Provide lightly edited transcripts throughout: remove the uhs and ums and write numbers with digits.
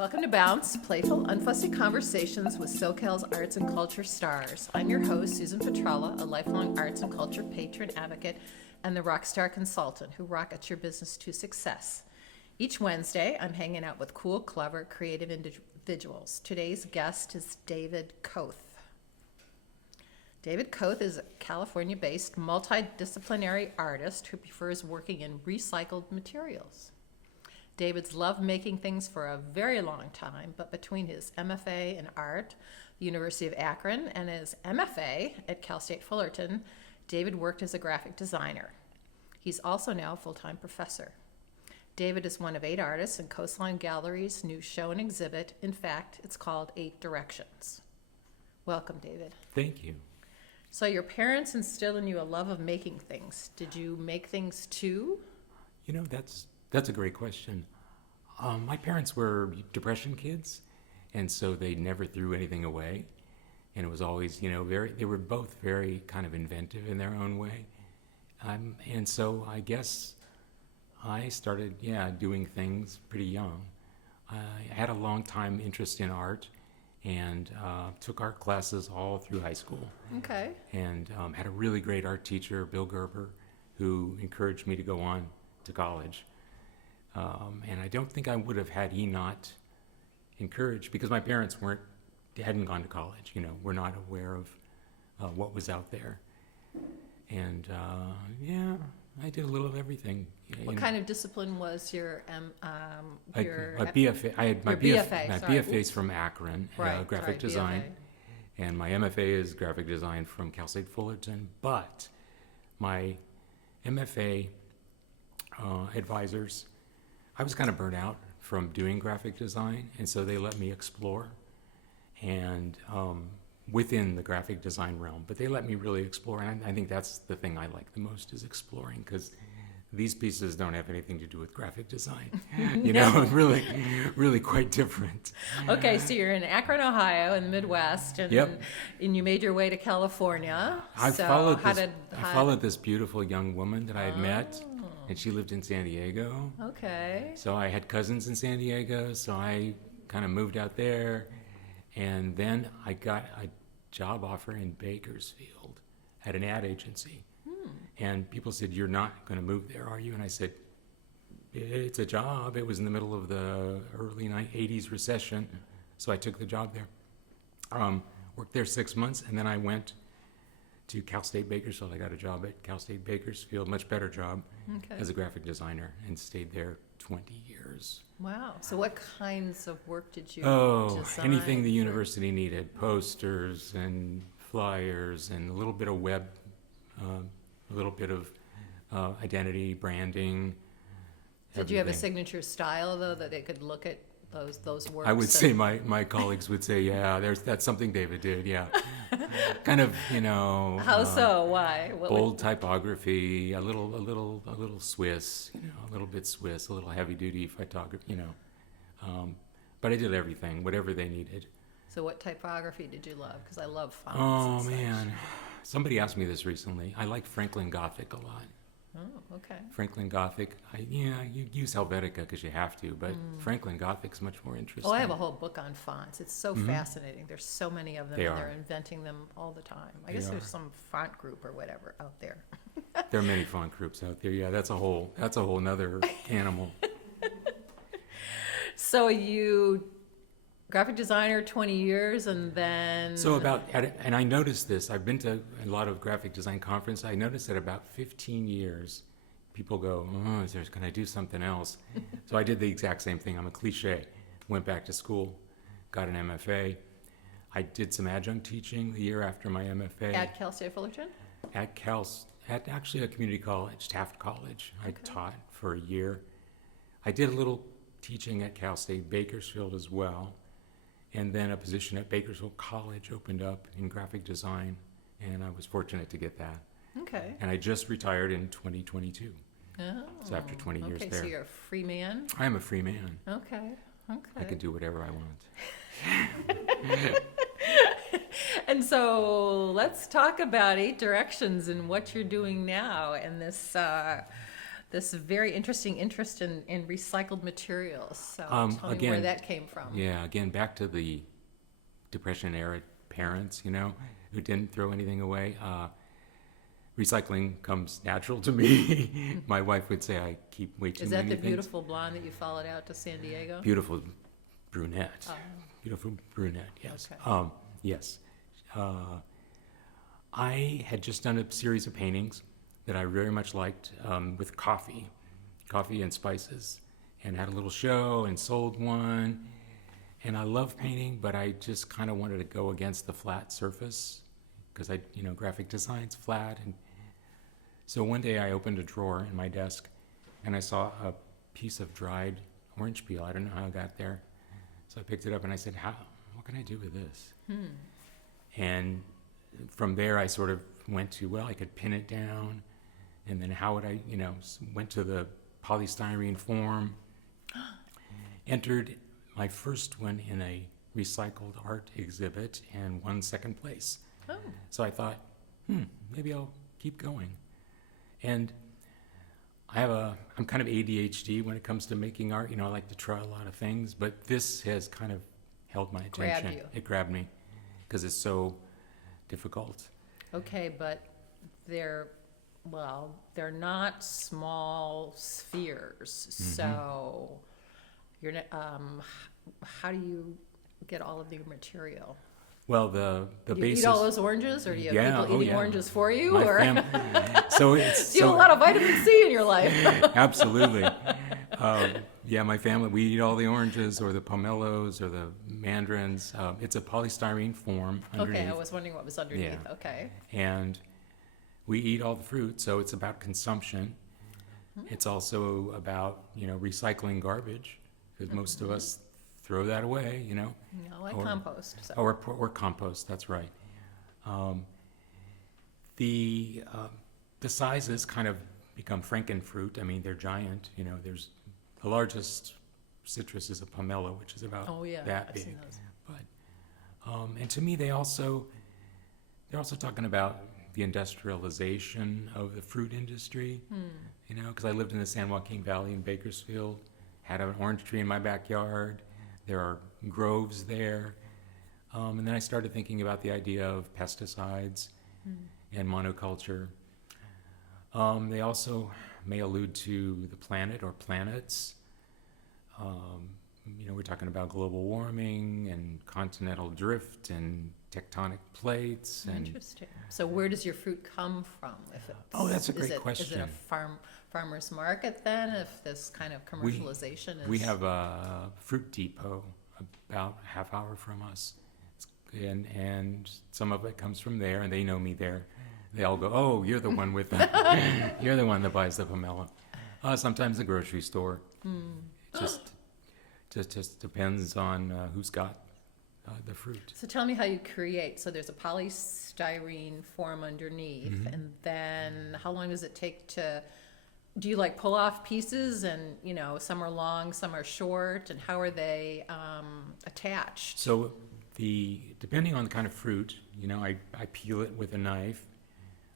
Welcome to Bounce, playful, unfussy conversations with SoCal's arts and culture stars. I'm your host, Susan Petrella, a lifelong arts and culture patron advocate and the rockstar consultant who rockets your business to success. Each Wednesday, I'm hanging out with cool, clever, creative individuals. Today's guest is David Koeth. David Koeth is a California-based multidisciplinary artist who prefers working in recycled materials. David's loved making things for a very long time, but between his MFA in art, the University of Akron, and his MFA at Cal State Fullerton, David worked as a graphic designer. He's also now a full-time professor. David is one of 8 artists in Coastline Gallery's new show and exhibit. In fact, it's called 8 Directions. Welcome, David. Thank you. So your parents instilled in you a love of making things. Did you make things too? You know, that's a great question. My parents were Depression kids, and so they never threw anything away. And it was always, they were both very kind of inventive in their own way. And so I guess I started, doing things pretty young. I had a long time interest in art and took art classes all through high school. Okay. And had a really great art teacher, Bill Gerber, who encouraged me to go on to college. And I don't think I would have had he not encouraged, because my parents hadn't gone to college, were not aware of what was out there. And I did a little of everything. What kind of discipline was your BFA? I had my BFA's from Akron, graphic design, BFA. And my MFA is graphic design from Cal State Fullerton. But my MFA advisors, I was kind of burnt out from doing graphic design, and so they let me explore, and within the graphic design realm. But they let me really explore, and I think that's the thing I like the most, is exploring, because these pieces don't have anything to do with graphic design. Really quite different. Okay, so you're in Akron, Ohio, in the Midwest, and and you made your way to California. I followed this beautiful young woman that I had met, and she lived in San Diego. Okay. So I had cousins in San Diego, so I kind of moved out there, and then I got a job offer in Bakersfield at an ad agency. And people said, "You're not going to move there, are you?" And I said, "It's a job." It was in the middle of the early 80s recession, so I took the job there. Worked there 6 months, and then I went to Cal State Bakersfield. I got a job at Cal State Bakersfield, much better job, as a graphic designer, and stayed there 20 years. Wow. So what kinds of work did you design? Anything the university needed: posters and flyers and a little bit of web, a little bit of identity, branding. Did you have a signature style, though, that they could look at those works? I would say my colleagues would say, that's something David did, kind of, How so? Why? Bold typography, a little Swiss, a little bit Swiss, a little heavy duty photography, but I did everything, whatever they needed. So what typography did you love? Because I love fonts. Oh man, somebody asked me this recently. I like Franklin Gothic a lot. Oh, okay. Franklin Gothic, you use Helvetica because you have to, but Franklin Gothic's much more interesting. Oh, I have a whole book on fonts. It's so fascinating. There's so many of them, they're inventing them all the time. I guess there's some font group or whatever out there. There are many font groups out there. Yeah, that's a whole nother animal. So you graphic designer 20 years, and then and I noticed this. I've been to a lot of graphic design conferences. I noticed that about 15 years, people go, can I do something else? So I did the exact same thing. I'm a cliche. Went back to school, got an MFA. I did some adjunct teaching the year after my MFA. At Cal State Fullerton? At actually a community college, Taft College. I taught for a year. I did a little teaching at Cal State Bakersfield as well. And then a position at Bakersfield College opened up in graphic design, and I was fortunate to get that. Okay. And I just retired in 2022. Oh. So after 20 years there. Okay, so you're a free man? I am a free man. Okay. I can do whatever I want. And so let's talk about 8 Directions and what you're doing now, and this very interesting interest in recycled materials. So tell me again, where that came from. Yeah, again, back to the Depression era parents, who didn't throw anything away. Recycling comes natural to me. My wife would say I keep way too Is many that the things. beautiful blonde that you followed out to San Diego? Beautiful brunette. Oh. Beautiful brunette, yes. Okay. Yes. I had just done a series of paintings that I very much liked with coffee and spices, and had a little show and sold one. And I love painting, but I just kind of wanted to go against the flat surface because graphic design's flat. And so one day I opened a drawer in my desk and I saw a piece of dried orange peel. I don't know how I got there. So I picked it up and I said, what can I do with this? And from there I sort of went to, well, I could pin it down. And then how would I, went to the polystyrene form, entered my first one in a recycled art exhibit and won second place. Oh. So I thought, maybe I'll keep going. And I'm kind of ADHD when it comes to making art. I like to try a lot of things, but this has kind of held my attention. Grabbed you. It grabbed me because it's so difficult. Okay, but they're not small spheres. So you're how do you get all of the material? Well, the You basis. eat all those oranges, or do you have Yeah, people oh, eating yeah. oranges for you? My Or so it's do you have a lot of vitamin C in your life? Absolutely. My family, we eat all the oranges or the pomelos or the mandarins. It's a polystyrene form underneath. Okay, I was wondering what was underneath. Yeah. Okay. And we eat all the fruit, so it's about consumption. It's also about, recycling garbage, because most of us throw that away, Like Or- compost. So. or compost, that's right. The sizes kind of become frankenfruit. I mean, they're giant. There's the largest citrus is a pomelo, which is about that I've big. seen those. But and to me, they're also talking about the industrialization of the fruit industry. Because I lived in the San Joaquin Valley in Bakersfield, had an orange tree in my backyard. There are groves there. And then I started thinking about the idea of pesticides and monoculture. They also may allude to the planet or planets. We're talking about global warming and continental drift and tectonic plates. And Interesting. So where does your fruit come from? If it's, that's a great Is it question. a farmer's market then? If this kind of commercialization is... We have a fruit depot about a half hour from us. And some of it comes from there, and they know me there. They all go, "Oh, you're the one with you're the one that buys the pomelo." Sometimes the grocery store. Just depends on who's got the fruit. So tell me how you create. So there's a polystyrene form underneath, and then how long does it take to... Do you pull off pieces and, some are long, some are short, and how are they attached? So depending on the kind of fruit, I peel it with a knife,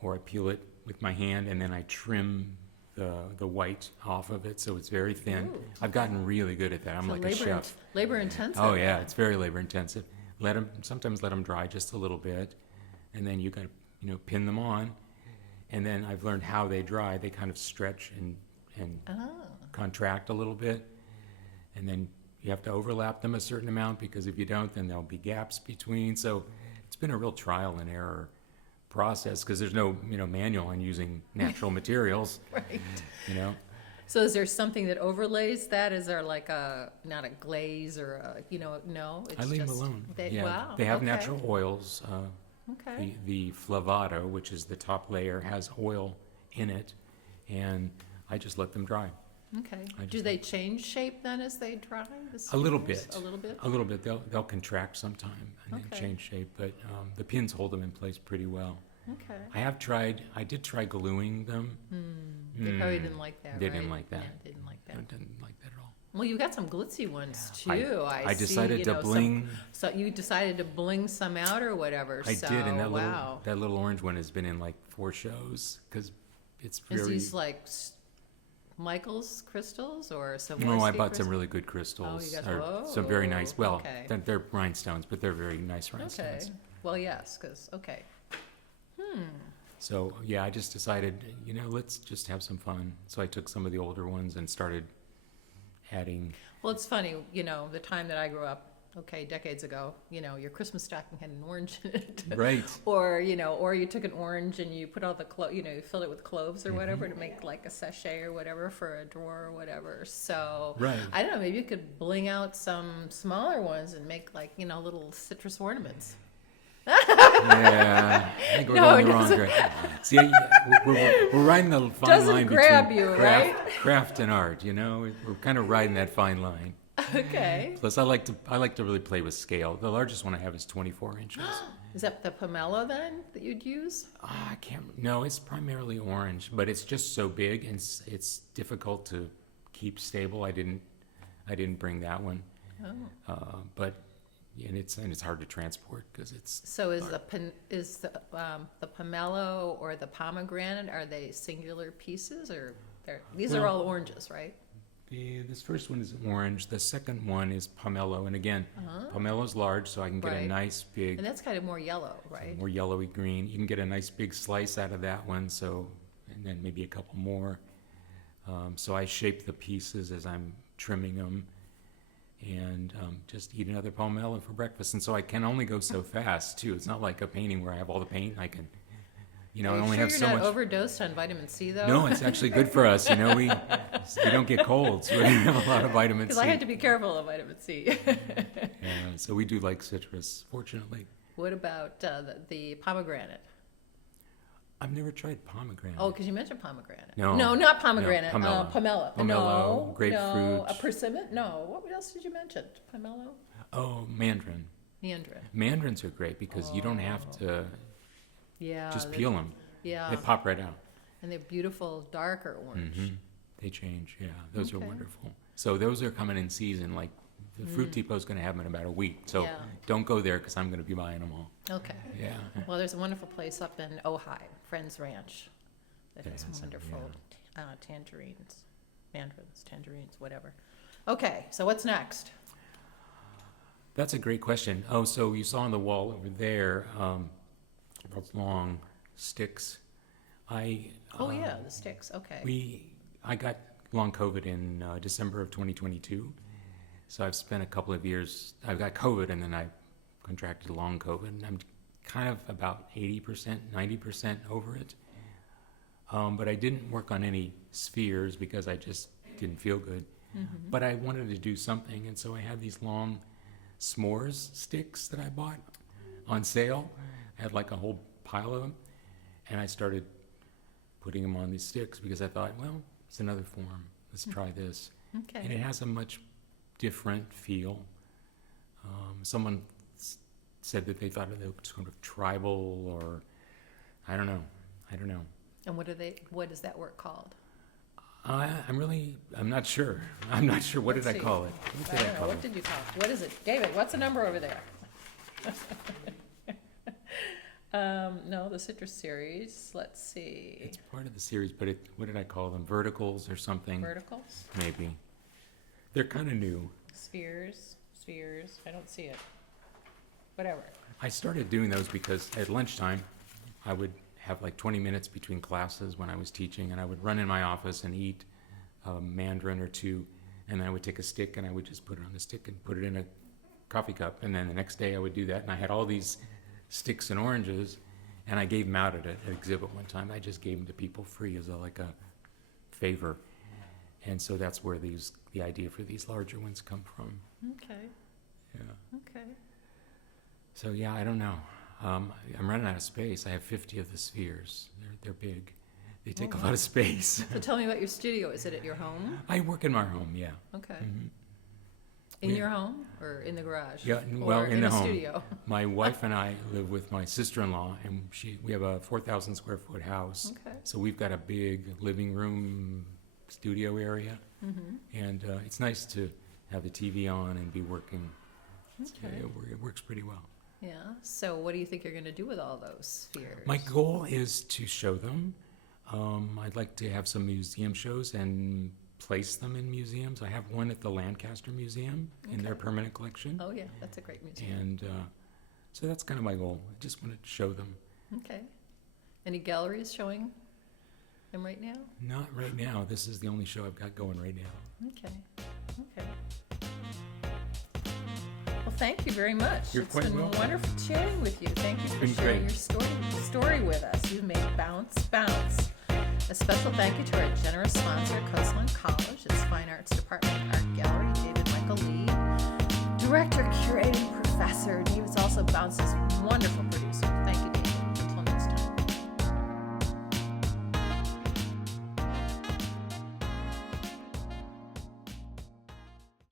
or I peel it with my hand, and then I trim the white off of it, so it's very thin. Ooh. I've gotten really good at that. I'm So like a chef. Labor intensive. Oh yeah, it's very labor intensive. Sometimes let them dry just a little bit, and then you got to pin them on, and then I've learned how they dry. They kind of stretch and contract a little bit, and then you have to overlap them a certain amount, because if you don't, then there'll be gaps between. So it's been a real trial and error process, because there's no manual on using natural materials. Right. So is there something that overlays that? Is there not a glaze or no? It's I leave them just, alone. Wow. They have okay. natural oils. Okay. The flavato, which is the top layer, has oil in it, and I just let them dry. Okay. I Do just- they change shape then as they dry? A little spheres? bit. A little bit? A little bit. They'll contract sometime and then Okay. change shape, but the pins hold them in place pretty well. Okay. I did try gluing them. They probably didn't like that, They right? didn't like that. Yeah, they didn't like I that. didn't like that at all. Well, you got some glitzy ones too. I see, decided to bling. So you decided to bling some out or whatever. I so, did, and wow. that little orange one has been in like 4 shows, because it's Is very. these Michael's crystals or some? No, I bought some really good crystals. Oh, you got some very nice. Well, okay. they're rhinestones, but they're very nice rhinestones. Okay. Well, yes, because okay. So yeah, I just decided, let's just have some fun. So I took some of the older ones and started adding. Well, it's funny, the time that I grew up, decades ago, your Christmas stocking had an orange in it. Right. Or you took an orange and you put all the you filled it with cloves or whatever to make like a sachet or whatever for a drawer or whatever. So Right. I don't know, maybe you could bling out some smaller ones and make like, little citrus ornaments. Yeah, I think we're going the wrong direction. See, we're riding the fine Doesn't line grab between you, right? craft and art. We're kind of riding that fine line. Okay. Plus, I like to really play with scale. The largest one I have is 24 inches. Is that the pomelo then that you'd use? I can't. No, it's primarily orange, but it's just so big and it's difficult to keep stable. I didn't bring that one. Oh. But. And it's hard to transport because it's. So is the pomelo or the pomegranate, are they singular pieces or these are all oranges, right? This first one is orange. The second one is pomelo, and again, pomelo's large, so I can get a Right. nice big, And that's kind of more yellow, right? more yellowy green. You can get a nice big slice out of that one. So, and then maybe a couple more. So I shape the pieces as I'm trimming them. And just eat another pomelo for breakfast. And so I can only go so fast, too. It's not like a painting where I have all the paint. I can, I Are you only sure have you're so not much. overdosed on vitamin C though? No, it's actually good for us. We don't get colds. We have a lot of vitamin Because C. I had to be careful of vitamin C. Yeah, so we do like citrus, fortunately. What about the pomegranate? I've never tried pomegranate. Oh, because you mentioned pomegranate. No. No, not pomegranate. No, pomelo. Pomelo. Pomelo, No, grapefruit. No, a persimmon? No. What else did you mention? Pomelo? Oh, mandarin. Mandarin. Mandarins are great because you don't have to Yeah. just peel them. Yeah. They pop right out. And they're beautiful, darker orange. They change, yeah. Those are Okay. wonderful. So those are coming in season. Like the Fruit Depot's going to have them in about a week. So Yeah. don't go there because I'm going to be buying them all. Okay. Yeah. Well, there's a wonderful place up in Ojai, Friends Ranch, that has Yes, wonderful tangerines, mandarins, tangerines, whatever. Okay, so what's next? That's a great question. Oh, so you saw on the wall over there those long sticks. Oh yeah, the sticks. Okay. I got long COVID in December of 2022. So I've spent a couple of years. I've got COVID and then I contracted long COVID, and I'm kind of about 80%, 90% over it. But I didn't work on any spheres because I just didn't feel good. But I wanted to do something, and so I had these long s'mores sticks that I bought on sale. I had like a whole pile of them, and I started putting them on these sticks because I thought, well, it's another form. Let's try this. Okay. And it has a much different feel. Someone said that they thought it looked sort of tribal, or I don't know. And what is that work called? I'm not sure. I'm not sure. What Let's did I see. call it? What did I call What it? did you call it? What is it? David, what's the number over there? No, the citrus series. Let's see. It's part of the series, but what did I call them? Verticals or something? Verticals? Maybe. They're kind of new. Spheres. I don't see it. Whatever. I started doing those because at lunchtime, I would have like 20 minutes between classes when I was teaching, and I would run in my office and eat a mandarin or two, and then I would take a stick and I would just put it on the stick and put it in a coffee cup, and then the next day I would do that, and I had all these sticks and oranges, and I gave them out at an exhibit one time. I just gave them to people free as a favor, and so that's where the idea for these larger ones come from. Okay. Yeah. Okay. So yeah, I don't know. I'm running out of space. I have 50 of the spheres. They're big. They take a lot of space. So tell me about your studio. Is it at your home? I work in my home, yeah. Okay. Mhm. In Yeah. your home or in the garage? Yeah, Or well, in the a home. studio? My wife and I live with my sister-in-law, and we have a 4,000 square foot house. Okay. So we've got a big living room studio area, and it's nice to have the TV on and be working. Okay. It works pretty well. Yeah. So what do you think you're going to do with all those spheres? My goal is to show them. I'd like to have some museum shows and place them in museums. I have one at the Lancaster Museum in their Okay. permanent collection. Oh, yeah, that's a great museum. And so that's kind of my goal. I just want to show them. Okay. Any galleries showing them right now? Not right now. This is the only show I've got going right now. Okay. Okay. Well, thank you very much. You're It's quite been welcome. wonderful chatting with you. Thank you for been sharing great. your story with us. You've made bounce, bounce. A special thank you to our generous sponsor, Coastline College, its Fine Arts Department, Art Gallery, David Michael Lee, Director, Curating Professor. David's also Bounce's wonderful producer,